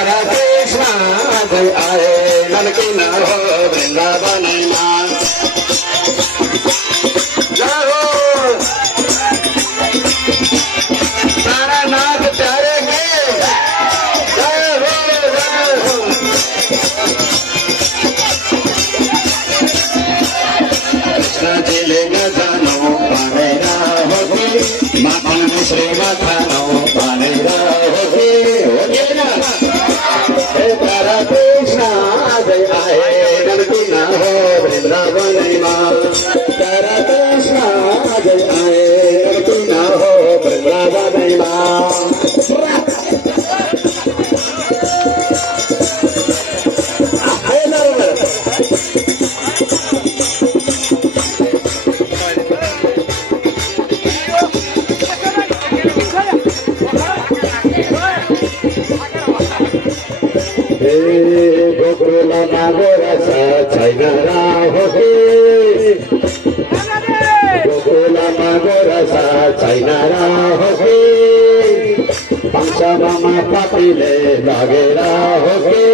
तारा कृष्ण जय आए ननकिन हो वृंदावनमा जय हो तारानाथ प्यारे के जय हो जय हो कृष्ण जी लिंग जानो पानेरा होगी माखन श्री मखानो पानेरा होगी ना तारा कृष्ण जय आए ननकिन हो वृंदावनमा तारा कृष्ण जय आए ननकिन हो वृंदावनमा गोकुल नागोर छैन राहोगी गोकुल नागोर छैन राहोगी पंचममा पापीले लगेर होगी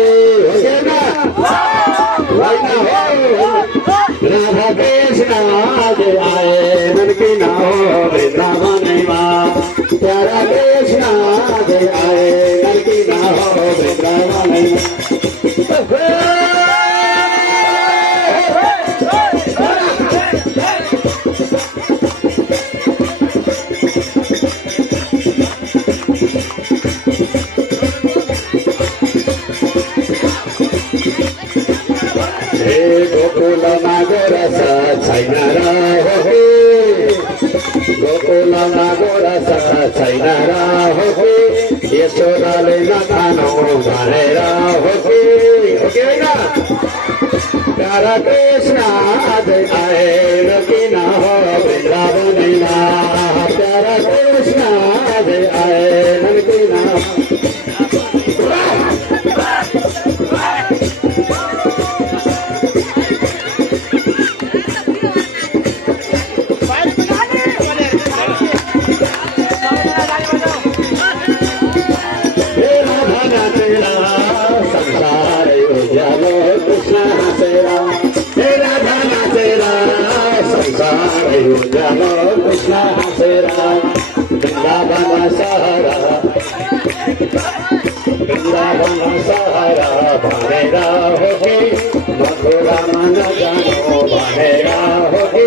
राधा कृष्ण जय आए ननकिन हो वृंदावनमा प्यारा कृष्ण जय आए ननकिन हो वृंदावनमा गोकुल नागोर छैन राहोगी गोकुल नागोर छैन राहोगी यशोदाले नखानु भनेर होगी होइन प्यारा कृष्ण जय आए ननकिन हो वृंदावनमा प्यारा कृष्ण जय आए ननकिन जानो कृष्ण हसेरा वृंदावन सहरा भनेरा होगी मथुरा मन जानो भनेरा होगी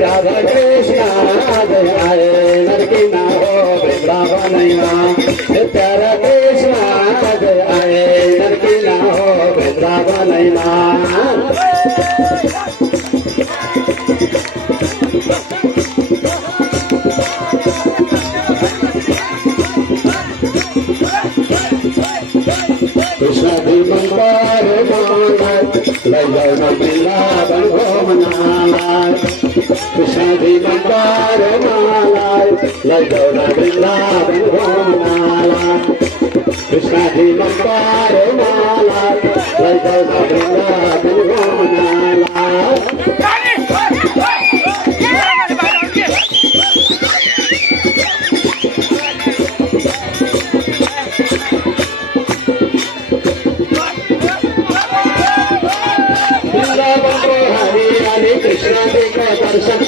राधा कृष्ण जय आए ननकिन हो वृंदावनमा प्यारा कृष्ण जय आए ननकिन हो वृंदावनमा कृष्ण जी मंदार लैजाउन वृंदावन घुम्नलाई कृष्ण जी मंदार लैजाउन वृंदावन घुम्नलाई कृष्ण जी मंदार लैजाउन वृंदावन घुम्नलाई कृष्ण जी को दर्शन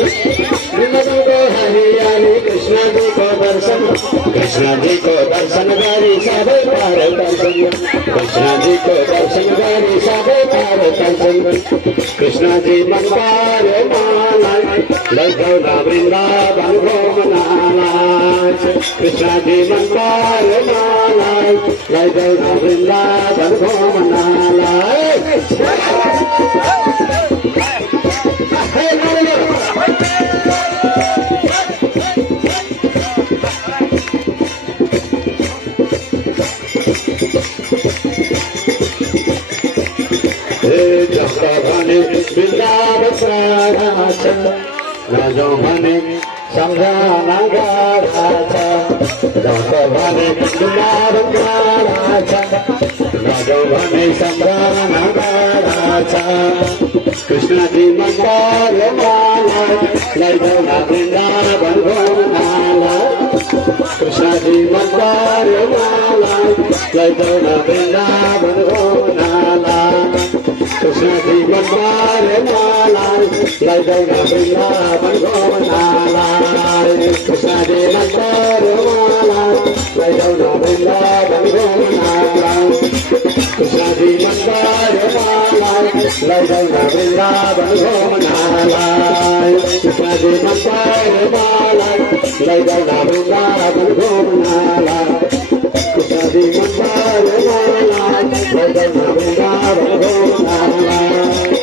हरियाली कृष्ण जी को दर्शन कृष्ण जी को दर्शन गरी सबै पार दर्शन कृष्ण जी को दर्शन गरी सबै पार दर्शन कृष्ण जी मंदार मलाई लैजाउन वृंदावन घुम्नलाई कृष्ण जी मंदार मलाई लैजाउन वृंदावन घुम्नलाई भने वृंदावन प्राणा छ नजो भने सम्झना गाढा छ भने वृंदावन प्राणा छ नजो भने सम्झना गाढा छ कृष्ण जी मंदार मलाई लैजाउन वृंदावन घुम्नलाई कृष्ण जी मंदार मलाई लैजाऊ न वृन्दावन घुम्नलाई कृष्णजी मनबारे मलाई लैजाऊ न वृन्दावन घुम्नलाई कृष्णजी मनबारे मलाई लैजाऊ न वृन्दावन घुम्नलाई कृष्णजी मनबारे मलाई लैजाऊ न वृन्दावन घुम्नलाई कृष्णजी मनबारे मलाई लैजाऊ न वृन्दावन घुम्नलाई कृष्णजी मनबारे मलाई लैजाऊ न वृन्दावन घुम्नलाई